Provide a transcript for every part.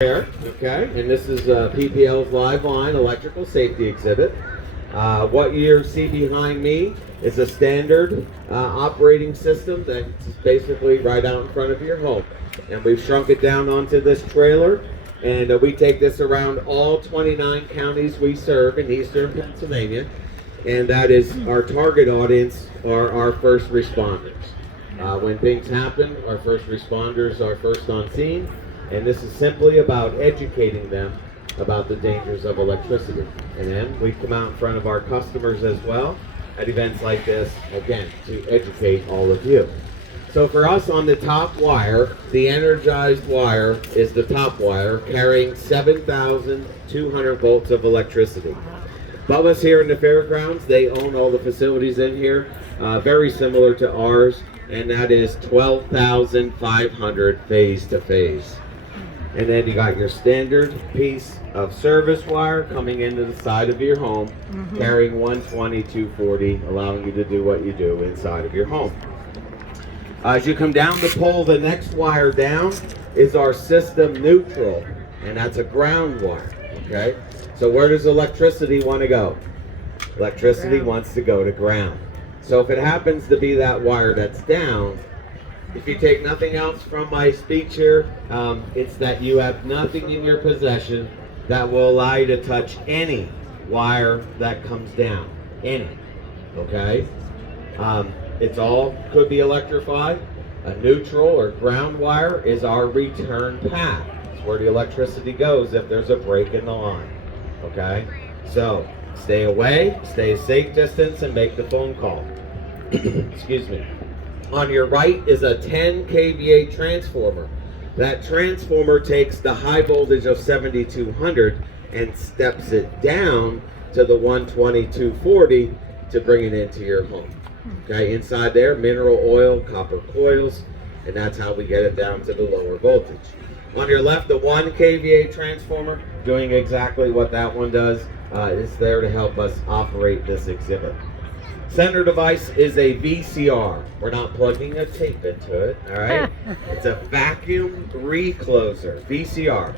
Fair, okay, and this is PPL's live line electrical safety exhibit. What you see behind me is a standard operating system that's basically right out in front of your home. And we've shrunk it down onto this trailer, and we take this around all 29 counties we serve in eastern Pennsylvania, and that is our target audience are our first responders. When things happen, our first responders are first on scene, and this is simply about educating them about the dangers of electricity. And then we come out in front of our customers as well at events like this, again, to educate all of you. So for us on the top wire, the energized wire is the top wire carrying 7,200 volts of electricity. Bubba's here in the fairgrounds, they own all the facilities in here, very similar to ours, and that is 12,500 phase to phase. And then you got your standard piece of service wire coming into the side of your home, carrying 120, 240, allowing you to do what you do inside of your home. As you come down the pole, the next wire down is our system neutral, and that's a ground wire, okay? So where does electricity want to go? Electricity wants to go to ground. So if it happens to be that wire that's down, if you take nothing else from my speech here, it's that you have nothing in your possession that will allow you to touch any wire that comes down. Any. Okay? It's all could be electrified. A neutral or ground wire is our return path. It's where the electricity goes if there's a break in the line. Okay? So, stay away, stay a safe distance, and make the phone call. Excuse me. On your right is a 10 kVA transformer. That transformer takes the high voltage of 7,200 and steps it down to the 120, 240 to bring it into your home. Okay, inside there, mineral oil, copper coils, and that's how we get it down to the lower voltage. On your left, the 1 kVA transformer, doing exactly what that one does, is there to help us operate this exhibit. Center device is a VCR. We're not plugging a tape into it, all right? It's a vacuum recloser, VCR.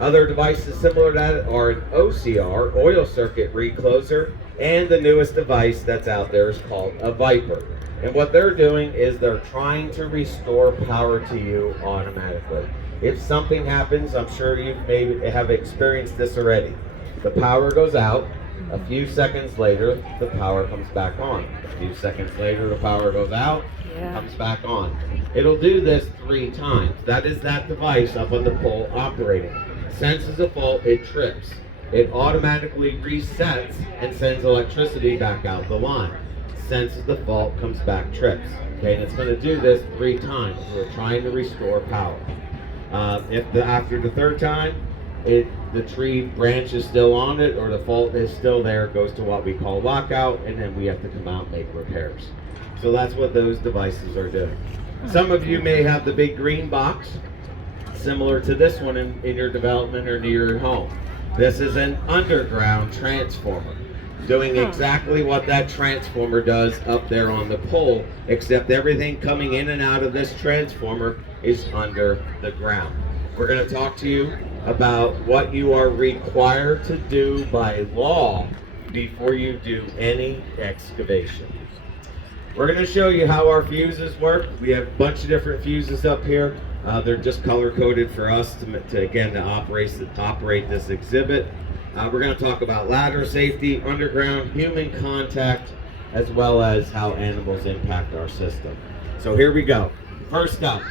Other devices similar to that are an OCR, oil circuit recloser, and the newest device that's out there is called a Viper. And what they're doing is they're trying to restore power to you automatically. If something happens, I'm sure you may have experienced this already. The power goes out. A few seconds later, the power comes back on. A few seconds later, the power goes out, comes back on. It'll do this 3 times. That is that device up on the pole operating. Senses a fault, it trips. It automatically resets and sends electricity back out the line. Senses the fault, comes back, trips. Okay, and it's going to do this 3 times. We're trying to restore power. After the 3rd time, the tree branch is still on it or the fault is still there, it goes to what we call lockout, and then we have to come out and make repairs. So that's what those devices are doing. Some of you may have the big green box, similar to this one in your development or near your home. This is an underground transformer, doing exactly what that transformer does up there on the pole, except everything coming in and out of this transformer is under the ground. We're going to talk to you about what you are required to do by law before you do any excavation. We're going to show you how our fuses work. We have a bunch of different fuses up here. They're just color coded for us to operate this exhibit. We're going to talk about ladder safety, underground, human contact, as well as how animals impact our system. So here we go. First up,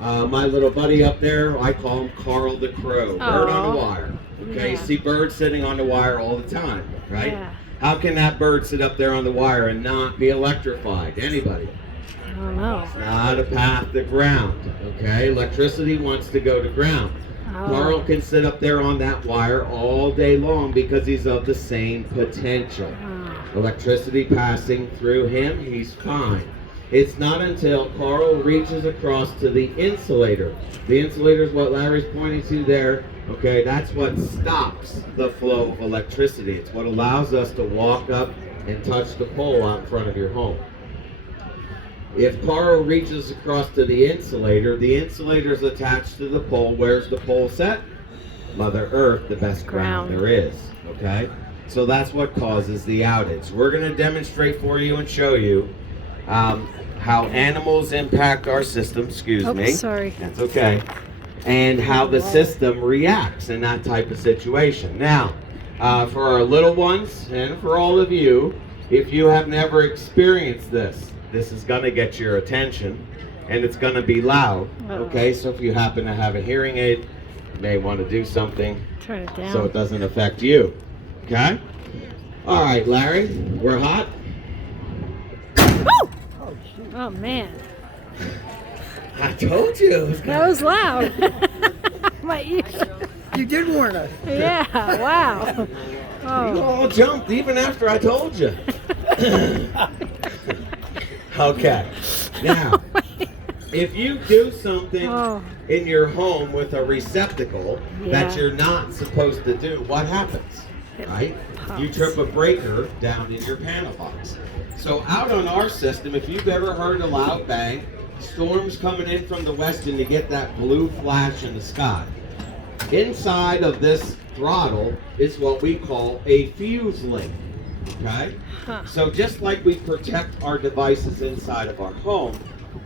my little buddy up there, I call him Carl the Crow, bird on the wire. Okay, see birds sitting on the wire all the time, right? Yeah. How can that bird sit up there on the wire and not be electrified? Anybody? I don't know. It's not a path to ground, okay? Electricity wants to go to ground. Carl can sit up there on that wire all day long because he's of the same potential. Electricity passing through him, he's fine. It's not until Carl reaches across to the insulator. The insulator is what Larry's pointing to there. Okay, that's what stops the flow of electricity. It's what allows us to walk up and touch the pole out in front of your home. If Carl reaches across to the insulator is attached to the pole. Where's the pole set? Mother Earth the best ground there is, okay? So that's what causes the outage. We're going to demonstrate for you and show you how animals impact our system, excuse me. Sorry. That's okay. And how the system reacts in that type of situation. Now, for our little ones and for all of you, if you have never experienced this, this is going to get your attention and it's going to be loud, okay? So if you happen to have a hearing aid, you may want to do something Turn it down so it doesn't affect you, okay? All right, Larry, we're hot. Oh man, I told you. that was loud. My ears. You did warn us. Yeah, wow. You Oh. all jumped even after I told you. Okay. Now, if you do something in your home with a receptacle that you're not supposed to do, what happens? Right? You trip a breaker down in your panel box. So out on our system, if you've ever heard a loud bang, storms coming in from the west and you get that blue flash in the sky. Inside of this throttle is what we call a fuse link, okay? So just like we protect our devices inside of our home,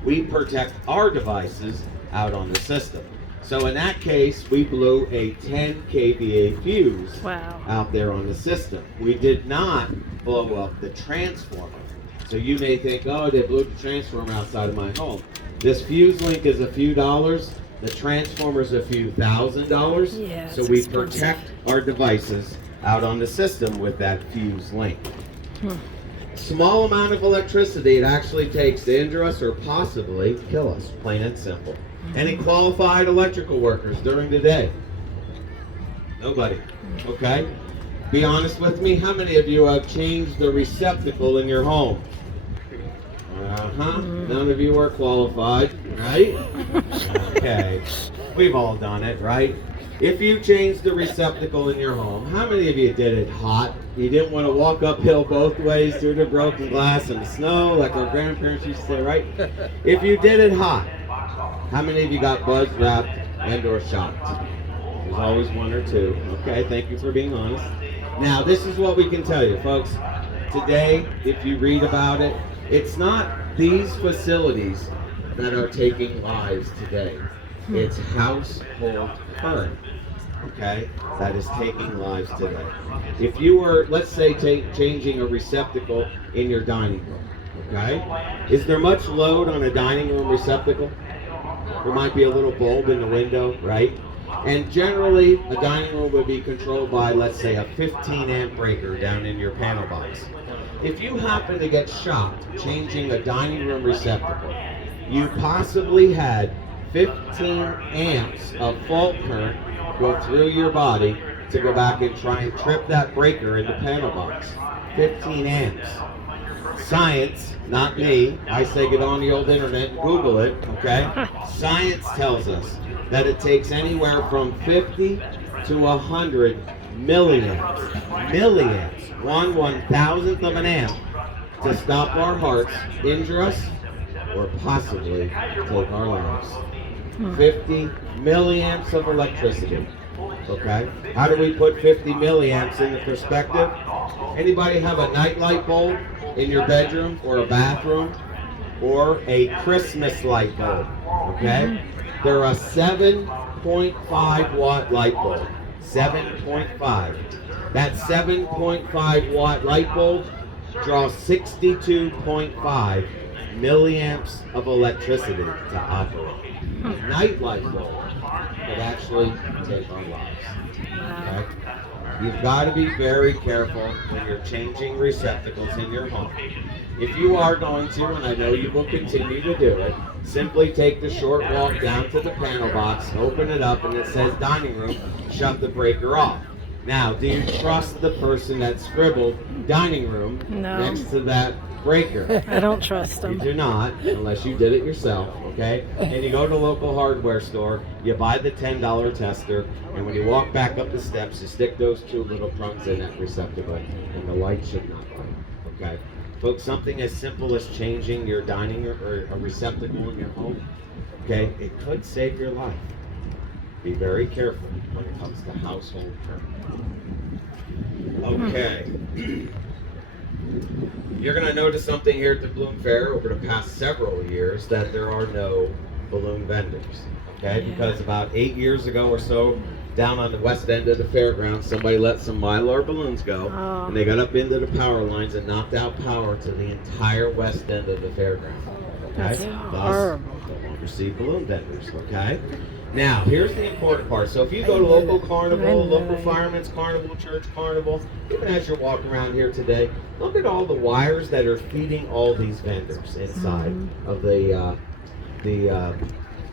we protect our devices out on the system. So in that case, we blew a 10 kVA fuse out there on the system. We did not blow up the transformer. So you may think, oh, they blew the transformer outside of my home. This fuse link is a few dollars. The transformer's a few $1,000s. Yeah, so we protect our devices out on the system with that fuse link. Small amount of electricity it actually takes to injure us or possibly kill us, plain and simple. Any qualified electrical workers during the day? Nobody. Okay? Be honest with me, how many of you have changed the receptacle in your home? None of you are qualified, right? Okay. We've all done it, right? If you changed the receptacle in your home, how many of you did it hot? You didn't want to walk uphill both ways through the broken glass and the snow like our grandparents used to say, right? If you did it hot, how many of you got buzz wrapped and or shocked? There's always one or two. Okay, thank you for being honest. Now, this is what we can tell you, folks. Today, if you read about it, it's not these facilities that are taking lives today. It's household current, okay, that is taking lives today. If you were, let's say, changing a receptacle in your dining room, okay, is there much load on a dining room receptacle? There might be a little bulb in the window, right? And generally, a dining room would be controlled by, let's say, a 15 amp breaker down in your panel box. If you happen to get shocked changing a dining room receptacle, you possibly had 15 amps of fault current go through your body to go back and try and trip that breaker in the panel box. 15 amps. Science, not me, I say get on the old internet and Google it, okay? Science tells us that it takes anywhere from 50 to 100 milliamps, one-thousandth of an amp, to stop our hearts, injure us, or possibly take our lives. 50 milliamps of electricity, okay? How do we put 50 milliamps into perspective? Anybody have a night light bulb in your bedroom or a bathroom? Or a Christmas light bulb, okay? They're a 7.5 watt light bulb, 7.5. That 7.5 watt light bulb draws 62.5 milliamps of electricity to operate. A night light bulb could actually take our lives. Okay? You've got to be very careful when you're changing receptacles in your home. If you are going to, and I know you will continue to do it, simply take the short walk down to the panel box, open it up, and it says dining room, shut the breaker off. Now, do you trust the person that scribbled dining room next to that breaker? I don't trust them. You do not, unless you did it yourself, okay? And you go to a local hardware store, you buy the $10 tester, and when you walk back up the steps, you stick those two little prongs in that receptacle, and the light should not go, okay? Folks, something as simple as changing your dining or a receptacle in your home, okay, it could save your life. Be very careful when it comes to household terms. Okay. You're going to notice something here at the Bloom Fair over the past several years, that there are no balloon vendors. Okay, because about 8 years ago or so, down on the west end of the fairgrounds, somebody let some Mylar balloons go, and they got up into the power lines and knocked out power to the entire west end of the fairground. Okay, That's thus, horrible. no longer see balloon vendors. Okay, now here's the important part. So if you go to local carnival, local fireman's carnival, church carnival, even as you're walking around here today, look at all the wires that are feeding all these vendors inside of the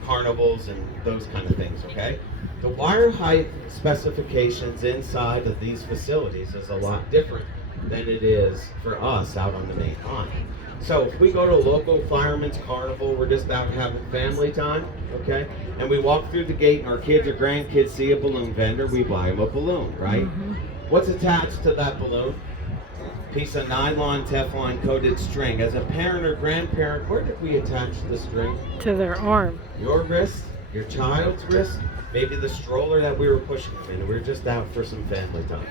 carnivals and those kind of things, okay? The wire height specifications inside of these facilities is a lot different than it is for us out on the main line. So if we go to a local fireman's carnival, we're just out having family time, okay? And we walk through the gate and our kids or grandkids see a balloon vendor, we buy them a balloon, right? What's attached to that balloon? Piece of nylon, Teflon coated string. As a parent or grandparent, where did we attach the string? To their arm. Your wrist, your child's wrist, maybe the stroller that we were pushing them in. We were just out for some family time.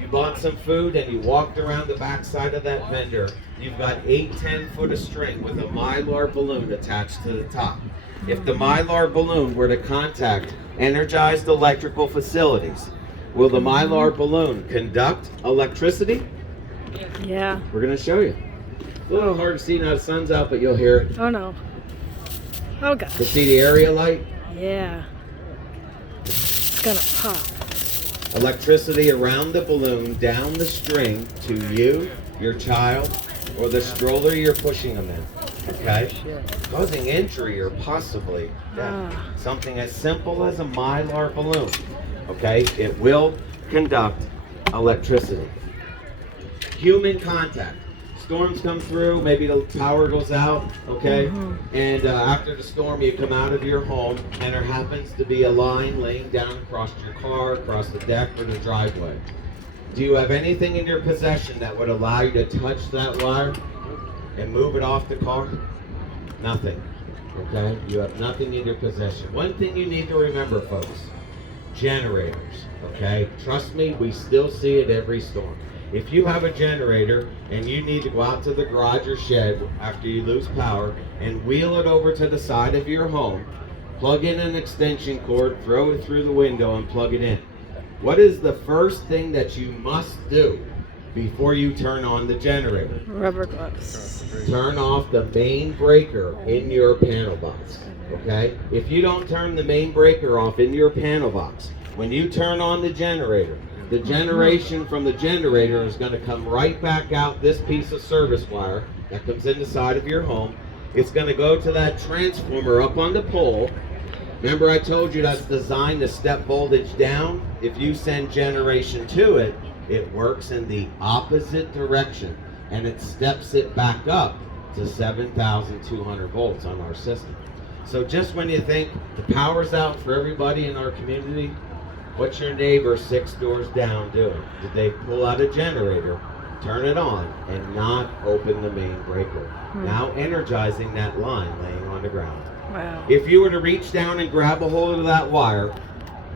You bought some food and you walked around the back side of that vendor. You've got 8-10 foot of string with a Mylar balloon attached to the top. If the Mylar balloon were to contact energized electrical facilities, will the Mylar balloon conduct electricity? Yeah. We're going to show you. A little hard to see now the sun's out, but you'll hear it. Oh no. Oh gosh. You see the area light? Yeah. It's gonna pop. Electricity around the balloon down the string to you, your child, or the stroller you're pushing them in. Okay? Causing injury or possibly death. Something as simple as a Mylar balloon. Okay? It will conduct electricity. Human contact. Storms come through, maybe the power goes out, okay? And after the storm, you come out of your home, and there happens to be a line laying down across your car, across the deck, or the driveway. Do you have anything in your possession that would allow you to touch that wire and move it off the car? Nothing, okay? You have nothing in your possession. One thing you need to remember, folks, generators, okay? Trust me, we still see it every storm. If you have a generator and you need to go out to the garage or shed after you lose power and wheel it over to the side of your home, plug in an extension cord, throw it through the window and plug it in. What is the first thing that you must do before you turn on the generator? Rubber gloves. Turn off the main breaker in your panel box, okay? If you don't turn the main breaker off in your panel box, when you turn on the generator, the generation from the generator is going to come right back out this piece of service wire that comes in the side of your home. It's going to go to that transformer up on the pole. Remember I told you that's designed to step voltage down? If you send generation to it, it works in the opposite direction and it steps it back up to 7,200 volts on our system. So just when you think the power's out for everybody in our community, what's your neighbor 6 doors down doing? Did they pull out a generator, turn it on, and not open the main breaker? Now energizing that line laying on the ground. Wow. If you were to reach down and grab a hold of that wire,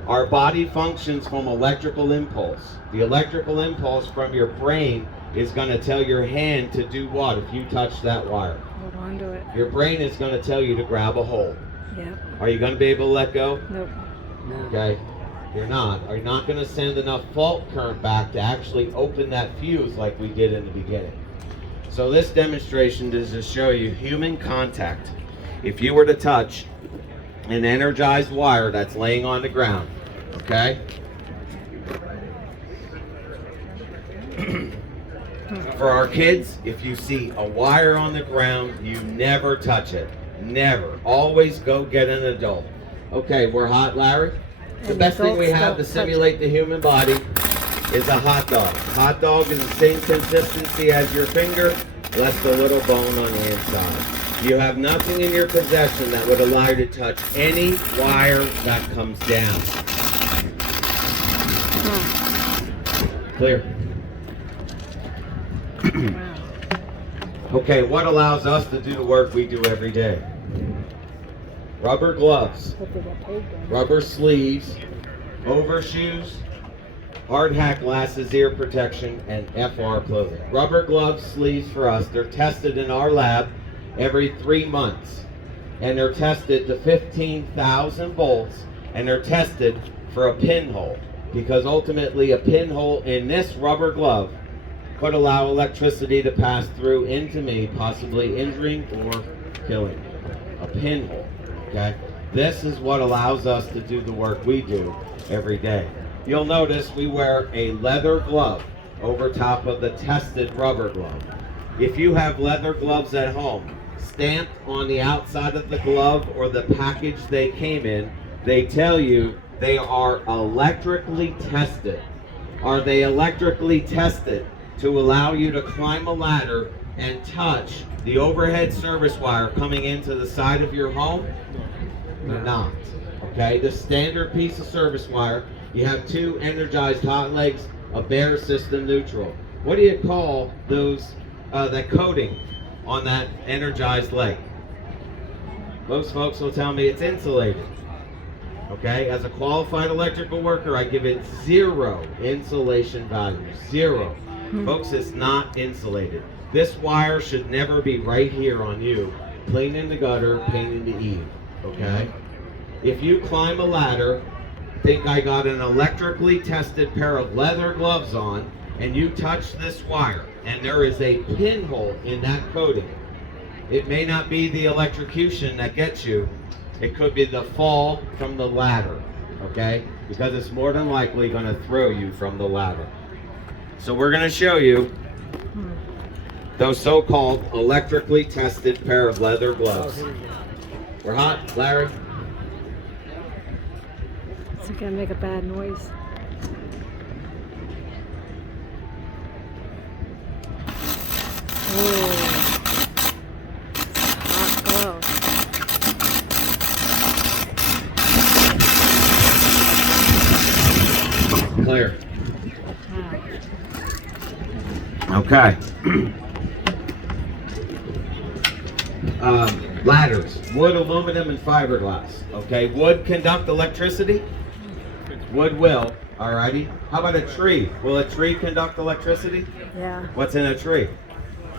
our body functions from electrical impulse. The electrical impulse from your brain is going to tell your hand to do what if you touch that wire? Hold on to it. Your brain is going to tell you to grab a hold. Yeah. Are you going to be able to let go? Nope. Okay. You're not. Are you not going to send enough fault current back to actually open that fuse like we did in the beginning? So this demonstration is to show you human contact. If you were to touch an energized wire that's laying on the ground, okay? For our kids, if you see a wire on the ground, you never touch it. Never. Always go get an adult. Okay, we're hot, Larry? The best thing we have to simulate the human body is a hot dog. Hot dog is the same consistency as your finger, less the little bone on the inside. You have nothing in your possession that would allow you to touch any wire that comes down. Clear? Okay, what allows us to do the work we do every day? rubber gloves, Hope they got paid then. rubber sleeves, overshoes, hard hat glasses, ear protection, and FR clothing. Rubber gloves, sleeves for us, they're tested in our lab every 3 months. And they're tested to 15,000 volts, and they're tested for a pinhole. Because ultimately a pinhole in this rubber glove could allow electricity to pass through into me, possibly injuring or killing me. A pinhole, okay? This is what allows us to do the work we do every day. You'll notice we wear a leather glove over top of the tested rubber glove. If you have leather gloves at home, stamped on the outside of the glove or the package they came in, they tell you they are electrically tested. Are they electrically tested to allow you to climb a ladder and touch the overhead service wire coming into the side of your home? They're not. Okay, the standard piece of service wire, you have 2 energized hot legs, a bare system neutral. What do you call those, that coating on that energized leg? Most folks will tell me it's insulated. Okay, as a qualified electrical worker, I give it 0 insulation value. 0. Folks, it's not insulated. This wire should never be right here on you, cleaning the gutter, painting the eave. Okay? If you climb a ladder, think I got an electrically tested pair of leather gloves on, and you touch this wire, and there is a pinhole in that coating. It may not be the electrocution that gets you. It could be the fall from the ladder, okay? Because it's more than likely going to throw you from the ladder. So we're going to show you those so-called electrically tested pair of leather gloves. We're hot, Larry? Is it gonna make a bad noise? Oh, hot glove. Clear. Wow. Okay. Ladders, wood, aluminum, and fiberglass. Okay, wood conduct electricity? Wood will. Alrighty. How about a tree? Will a tree conduct electricity? Yeah. What's in a tree?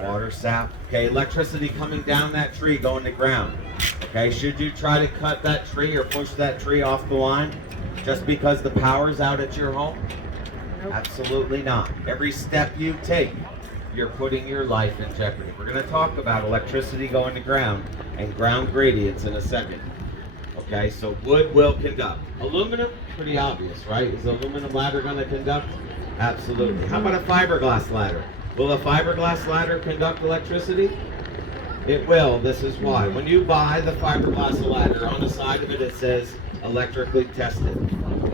Water, sap. Okay, electricity coming down that tree, going to ground. Okay, should you try to cut that tree or push that tree off the line just because the power's out at your home? Nope. Absolutely not. Every step you take, you're putting your life in jeopardy. We're going to talk about electricity going to ground and ground gradients in a second. Okay, so wood will conduct. Aluminum, pretty obvious, right? Is the aluminum ladder going to conduct? Absolutely. How about a fiberglass ladder? Will a fiberglass ladder conduct electricity? It will. This is why. When you buy the fiberglass ladder, on the side of it, it says electrically tested.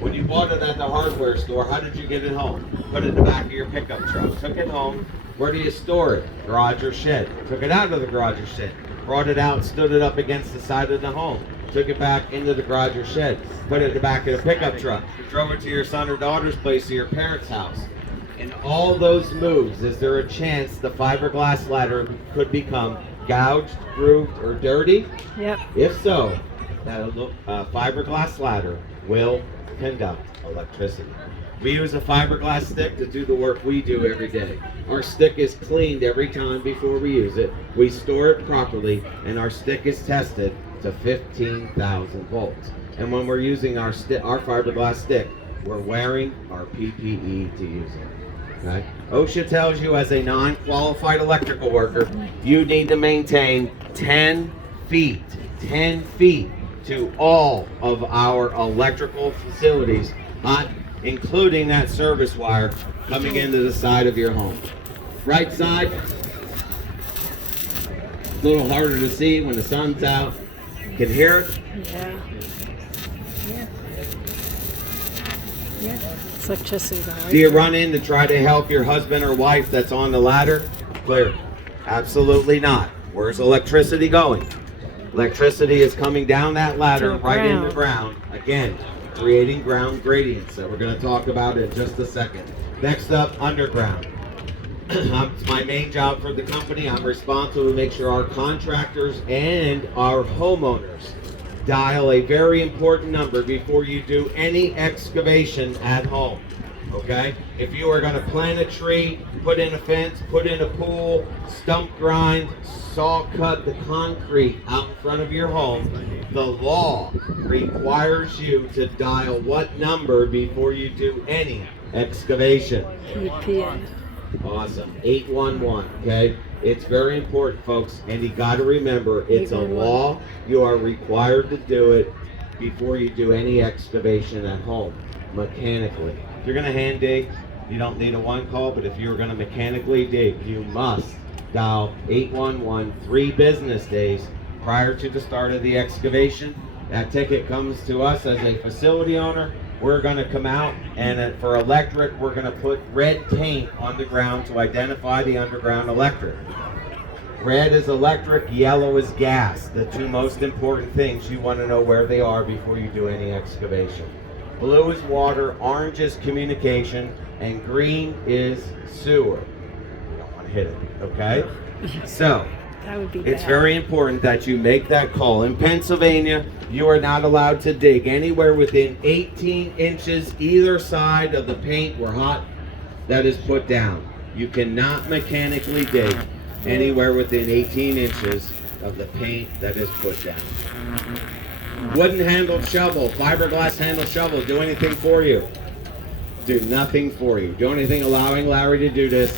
When you bought it at the hardware store, how did you get it home? Put it in the back of your pickup truck. Took it home. Where do you store it? Garage or shed. Took it out of the garage or shed. Brought it out, stood it up against the side of the home. Took it back into the garage or shed. Put it in the back of the pickup truck. Drove it to your son or daughter's place or your parents' house. In all those moves, is there a chance the fiberglass ladder could become gouged, grooved, or dirty? Yep. If so, that fiberglass ladder will conduct electricity. We use a fiberglass stick to do the work we do every day. Our stick is cleaned every time before we use it. We store it properly, and our stick is tested to 15,000 volts. And when we're using our fiberglass stick, we're wearing our PPE to use it. Okay? OSHA tells you as a non-qualified electrical worker, you need to maintain 10 feet to all of our electrical facilities, not including that service wire coming into the side of your home. Right side, a little harder to see when the sun's out. Can hear it? Yeah. Yeah. Yeah. It's electricity though, right? Do you run in to try to help your husband or wife that's on the ladder? Clear. Absolutely not. Where's electricity going? Electricity is coming down that ladder To the right in the ground. ground. Again, creating ground gradients that we're going to talk about in just a second. Next up, underground. It's my main job for the company. I'm responsible to make sure our contractors and our homeowners dial a very important number before you do any excavation at home. Okay? If you are going to plant a tree, put in a fence, put in a pool, stump grind, saw cut the concrete out in front of your home, the law requires you to dial what number before you do any excavation? PPN. Awesome. 811, okay? It's very important, folks, and you got to remember, it's a 811. law. You are required to do it before you do any excavation at home, mechanically. If you're going to hand dig, you don't need a one call, but if you're going to mechanically dig, you must dial 811 3 business days prior to the start of the excavation. That ticket comes to us as a facility owner. We're going to come out, and for electric, we're going to put red paint on the ground to identify the underground electric. Red is electric, yellow is gas. The two most important things you want to know where they are before you do any excavation. Blue is water, orange is communication, and green is sewer. You don't want to hit it, okay? So, That would be it's bad. very important that you make that call. In Pennsylvania, you are not allowed to dig anywhere within 18 inches either side of the paint or hot that is put down. You cannot mechanically dig anywhere within 18 inches of the paint that is put down. Wooden handled shovel, fiberglass handled shovel, do anything for you? Do nothing for you. The only thing allowing Larry to do this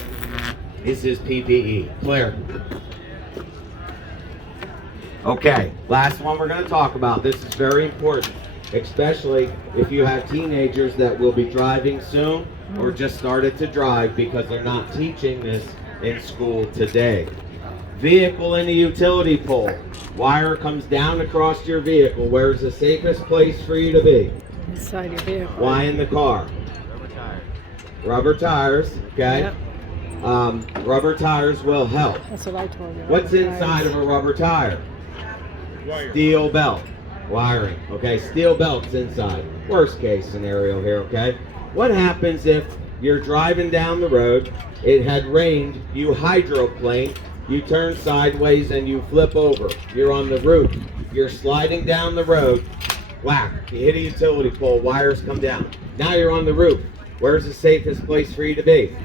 is his PPE. Clear. Okay, last one we're going to talk about. This is very important, especially if you have teenagers that will be driving soon or just started to drive because they're not teaching this in school today. Vehicle in a utility pole. Wire comes down across your vehicle. Where's the safest place for you to be? Inside your vehicle. Why in the car? Rubber tires, okay? Yep. Rubber tires will help. That's what I told you. What's inside of a rubber tire? Steel belt. Wiring. Okay, steel belt's inside. Worst case scenario here, okay? What happens if you're driving down the road, it had rained, you hydroplane, you turn sideways and you flip over. You're on the roof. You're sliding down the road. Whack. You hit a utility pole. Wires come down. Now you're on the roof. Where's the safest place for you to be?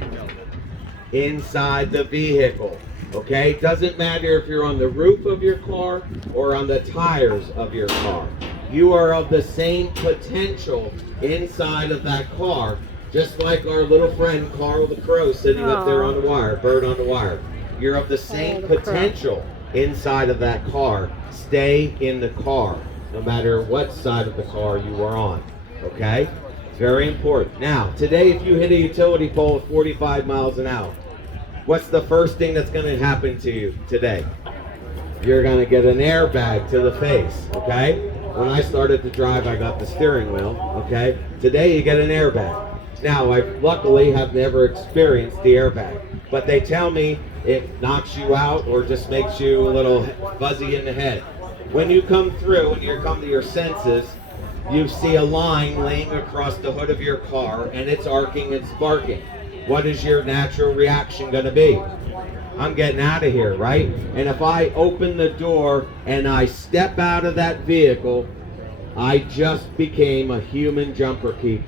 Inside the vehicle. Okay? Doesn't matter if you're on the roof of your car or on the tires of your car. You are of the same potential inside of that car, just like our little friend Carl the Crow sitting up there on the wire, bird on the wire. You're of the same potential inside of that car. Stay in the car, no matter what side of the car you are on. Okay? It's very important. Now, today if you hit a utility pole at 45 miles an hour, what's the first thing that's going to happen to you today? You're going to get an airbag to the face, okay? When I started to drive, I got the steering wheel, okay? Today you get an airbag. Now, I luckily have never experienced the airbag, but they tell me it knocks you out or just makes you a little fuzzy in the head. When you come through and you come to your senses, you see a line laying across the hood of your car and it's arcing and sparking. What is your natural reaction going to be? I'm getting out of here, right? And if I open the door and I step out of that vehicle, I just became a human jumper cable.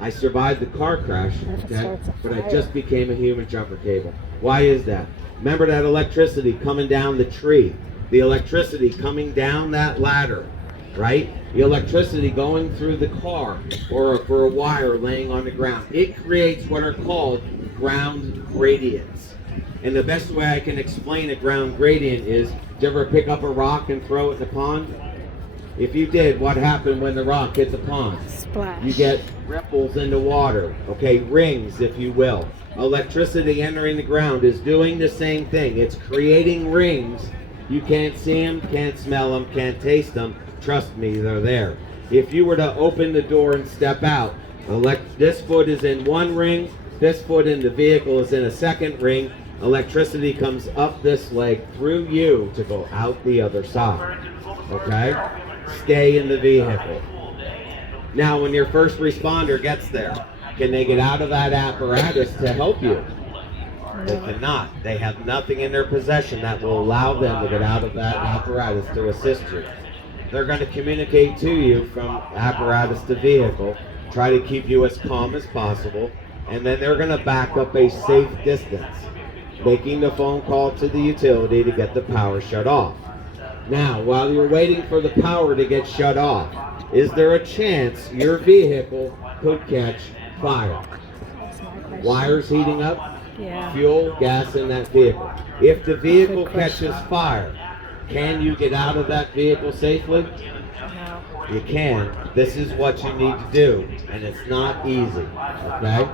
I survived the car crash, okay? But I just became a human jumper cable. Why is that? Remember that electricity coming down the tree, the electricity coming down that ladder, right? The electricity going through the car or for a wire laying on the ground. It creates what are called ground gradients. And the best way I can explain a ground gradient is, did you ever pick up a rock and throw it in the pond? If you did, what happened when the rock hit the pond? Splash. You get ripples in the water, okay, rings if you will. Electricity entering the ground is doing the same thing. It's creating rings. You can't see them, can't smell them, can't taste them. Trust me, they're there. If you were to open the door and step out, this foot is in one ring, this foot in the vehicle is in a second ring. Electricity comes up this leg through you to go out the other side, okay? Stay in the vehicle. Now, when your first responder gets there, can they get out of that apparatus to help you? They cannot. They have nothing in their possession that will allow them to get out of that apparatus to assist you. They're going to communicate to you from apparatus to vehicle, try to keep you as calm as possible, and then they're going to back up a safe distance, making the phone call to the utility to get the power shut off. Now, while you're waiting for the power to get shut off, is there a chance your vehicle could catch fire? Wires heating up, Yeah. fuel, gas in that vehicle. If the vehicle Good question. catches fire, can you get out of that vehicle safely? No. You can. This is what you need to do, and it's not easy, okay?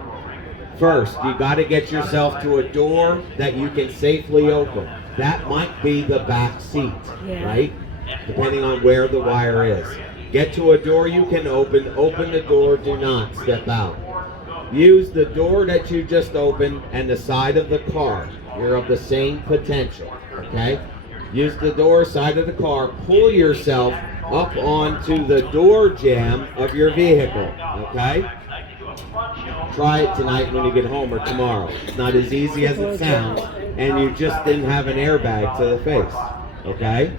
First, you got to get yourself to a door that you can safely open. That might be the back seat, Yeah. right? Depending on where the wire is. Get to a door you can open the door, do not step out. Use the door that you just opened and the side of the car. You're of the same potential, okay? Use the door side of the car, pull yourself up onto the door jamb of your vehicle, okay? Try it tonight when you get home or tomorrow. It's not as easy as it sounds, and you just didn't have an airbag to the face, okay?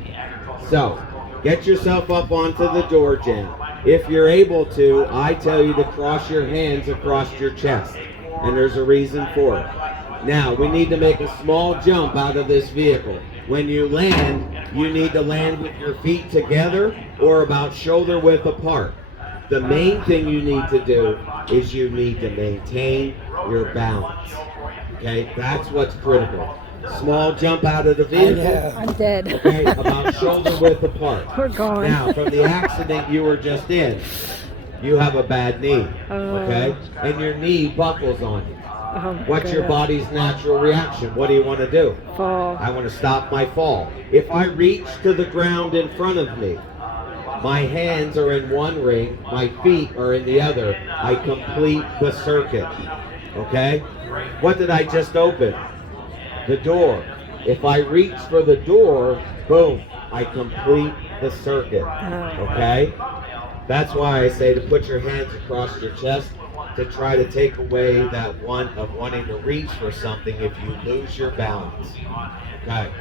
So, get yourself up onto the door jamb. If you're able to, I tell you to cross your hands across your chest, and there's a reason for it. Now, we need to make a small jump out of this vehicle. When you land, you need to land with your feet together or about shoulder width apart. The main thing you need to do is you need to maintain your balance. Okay, that's what's critical. Small jump out of the vehicle. I'm dead. Okay, about shoulder width apart. We're going. Now, from the accident you were just in, you have a bad knee. Okay, and your knee buckles on you. Oh, What's your God. body's natural reaction? What do you want to do? Fall. I want to stop my fall. If I reach to the ground in front of me, my hands are in one ring, my feet are in the other. I complete the circuit. Okay? What did I just open? The door. If I reach for the door, boom, I complete the circuit. Okay? That's why I say to put your hands across your chest to try to take away that one of wanting to reach for something if you lose your balance. Okay.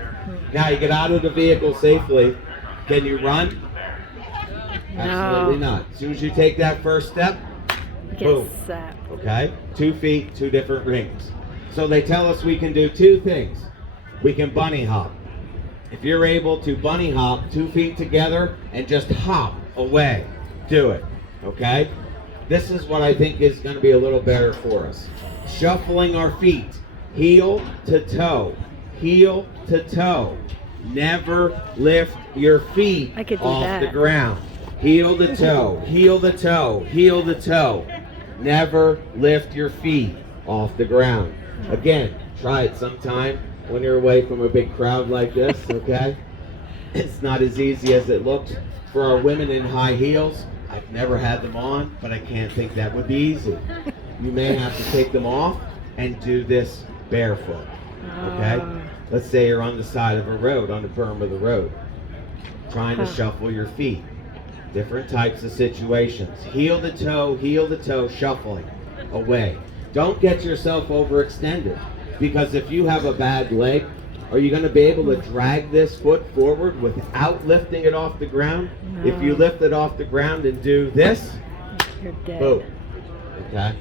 Now you get out of the vehicle safely. Can you run? Absolutely not. As soon as you take that first step, boom. Get set. Okay? 2 feet, 2 different rings. So they tell us we can do 2 things. We can bunny hop. If you're able to bunny hop 2 feet together and just hop away, do it. Okay? This is what I think is going to be a little better for us. Shuffling our feet, heel to toe, heel to toe. Never lift your feet I could do off that. the ground. Heel to toe, heel to toe, heel to toe. Never lift your feet off the ground. Again, try it sometime when you're away from a big crowd like this, okay? It's not as easy as it looks. For our women in high heels, I've never had them on, but I can't think that would be easy. You may have to take them off and do this barefoot, okay? Let's say you're on the side of a road, on the berm of the road, trying to shuffle your feet. Different types of situations. Heel to toe, shuffling away. Don't get yourself overextended, because if you have a bad leg, are you going to be able to drag this foot forward without lifting it off the ground? No. If you lift it off the ground and do this, You're dead. boom. Okay?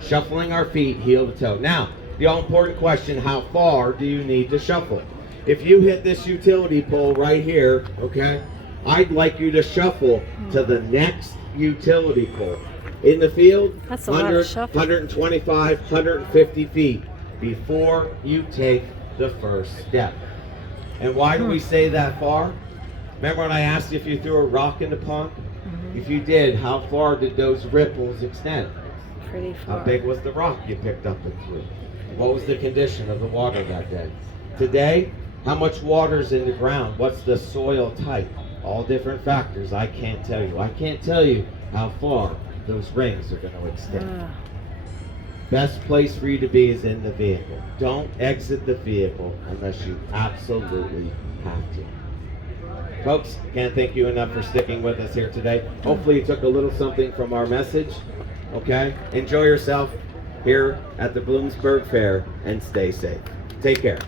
Shuffling our feet, heel to toe. Now, the all-important question, how far do you need to shuffle? If you hit this utility pole right here, okay, I'd like you to shuffle to the next utility pole. In the field, That's a lot of 100, shuffling. 125, 150 feet before you take the first step. And why do we say that far? Remember when I asked you if you threw a rock in the pond? If you did, how far did those ripples extend? Pretty far. How big was the rock you picked up and threw? What was the condition of the water that day? Today, how much water's in the ground? What's the soil type? All different factors. I can't tell you. I can't tell you how far those rings are going to extend. Best place for you to be is in the vehicle. Don't exit the vehicle unless you absolutely have to. Folks, can't thank you enough for sticking with us here today. Hopefully you took a little something from our message. Okay? Enjoy yourself. here at the Bloomsburg Fair, and stay safe. Take care.